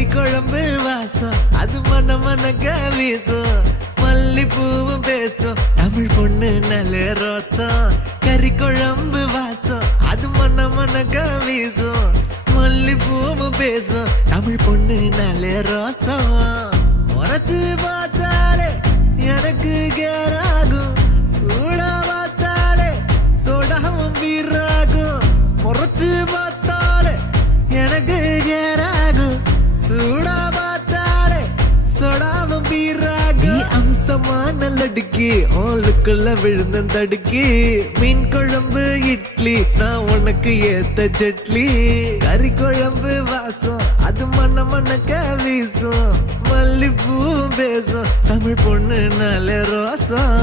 கறி குழம்பு வாசம் அது மன மனக்க வீசும் மல்லிப்பூவும் பேசும் தமிழ் பொண்ணு நல்ல ரோசம் கறி குழம்பு வாசம் அது மன மனக்க வீசும் மல்லிப்பூவும் பேசும் தமிழ் பொண்ணு நல்ல ரோசம் முறைச்சு பார்த்தாலே எனக்கு கேராகும் சூடா பார்த்தாலே சோடாவும் வீராகும் முறைச்சு பார்த்தாலே எனக்கு கேராகும் சூடா பார்த்தாலே சோடாவும் வீராகும் அம்சமான லடுக்கி ஆளுக்குள்ள விழுந்த தடுக்கி மீன் குழம்பு இட்லி நான் உனக்கு ஏத்த சட்லி கறி குழம்பு வாசம் அது மன மனக்க வீசும் மல்லிப்பூ பேசும் தமிழ் பொண்ணு நல்ல ரோசம்